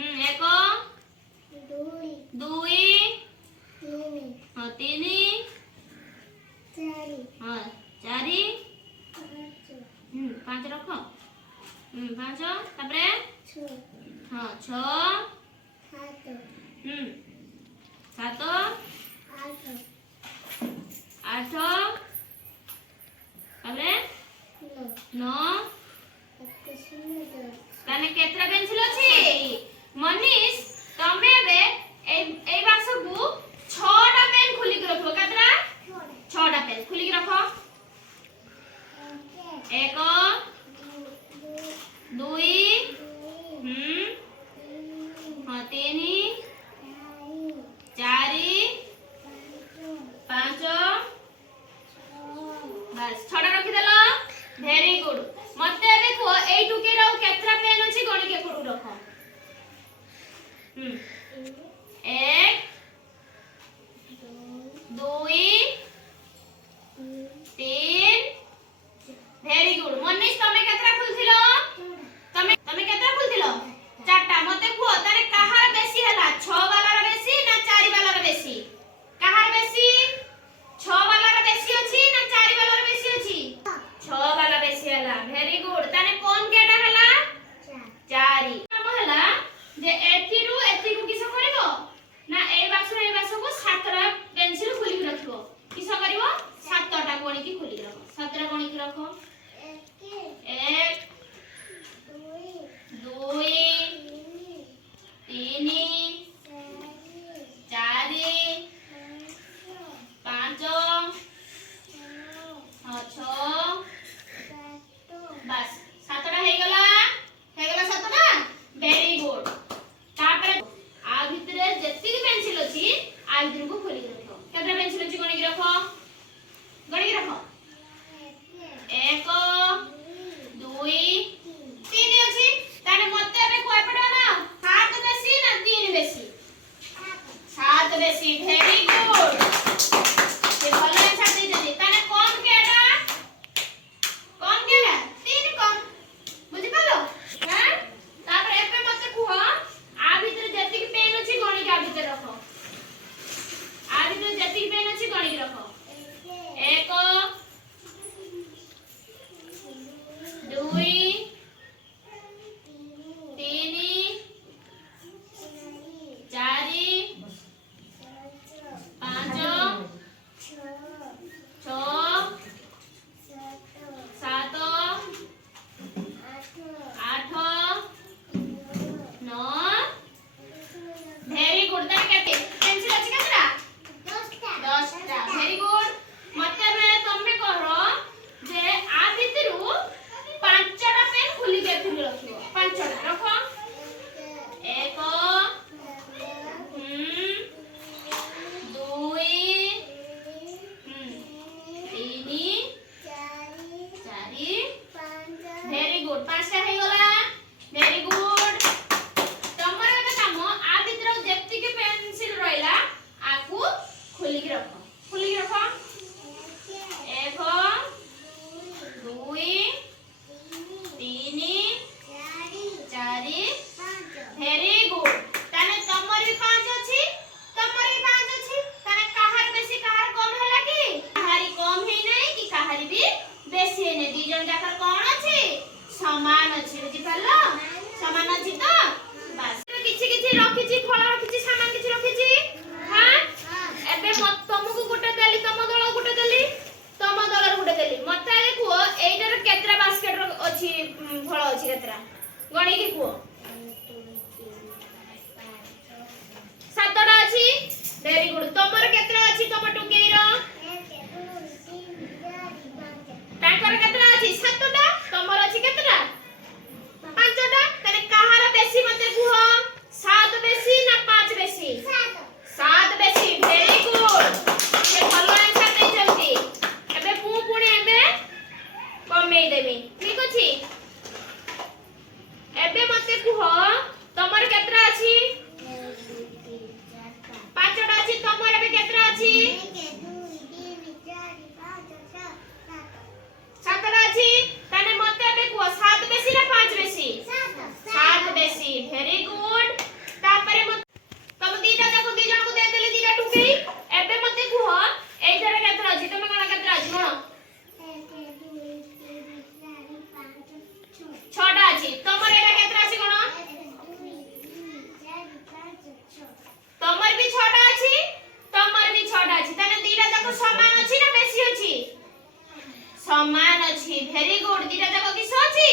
एक दुई हाँ तीन हाँ चारि पाँच रख पाँच तापरे हाँ छ सात आठ तापरे नौ ताने केतरा पेंसिल अछि मनीष तमे बे ए बाक्सकू 6टा पेन खुली के रखो केतरा 6टा पेन खुली के रखो एक दुई हाँ तीन चारि पाँच बस 6टा रखी देलो वेरी गुड मते देखो एई टुके राउ केतरा पेन अछि गणी के कोडू रखो एक दुई तीन वेरी गुड मनीष तमे केतरा खुलथिलो तमे केतरा खुलथिलो चारटा मते कुओ तारे कहार बेसी हला 6 वाला र बेसी ना 4 वाला र बेसी कहार बेसी 6 वाला र बेसी अछि ना 4 वाला र बेसी अछि 6 वाला बेसी हला वेरी गुड ताने कोन केटा हला 4 हम हला जे एथिरु एथिकु किस करबो ना ए बाक्स को 7टा पेंसिल खुली के रखबो किस करबो 7टा कोणी की खुली के रखो 7टा कोणी की रखो एक दुई तीन चारि पाँच हाँ छ बस 7टा हे गला 7टा वेरी गुड तापर आ भितरे जति पेंसिल अछि आ भितर को खोली रखो केतरा पेंसिल अछि गणी के रखो एक दुई तीन अछि ताने मते बे कोइ पडो ना 7 बेसी ना 3 बेसी 7 बेसी वेरी गुड ये भलो अच्छा दे दे ताने कोन केडा 3 कोन बुझि पालो हां तापर एपे मते कुहो आ भितर जति पेन अछि गणी के आ भितर रखो आ भितर जति पेन अछि गणी के रखो एक दुई तीन चारि पाँच छ सात आठ नौ वेरी गुड ताने केते पेंसिल अछि केतरा 10टा वेरी गुड मते में तमे करो जे आ भितरु 5टा पेन खुली के फिर रखियो 5टा रखो एक दुई तीन चारि वेरी गुड 5टा हे गला वेरी गुड तमर एबे काम आ भितर जेति के पेंसिल रहला आकू खुली के रखो एक दुई तीन चारि वेरी गुड ताने तमर भी 5 अछि ताने कहार बेसी कहार कम होला की कहारी कम हे नै कि कहारी भी बेसी हे नै दी जन जाकर कोन अछि समान अछि बुझि पालो समान अछि तो बस किछि रखि छी फळ रखि छी सामान किछि रखि छी हां एबे मत तमको गुटे देली तम दल गुटे देली तम दल गुटे देली मते देखो एइटर केतरा बास्केट अछि फळ अछि केतरा गणी की कुओ 7टा अछि वेरी गुड तमर केतरा अछि तम टुकेई रो ताकर केतरा अछि 7टा तमर अछि केतरा 5टा तने कहार बेसी मते कुहो 7 बेसी समान अछि। Very good. दिटा जाक किस अछि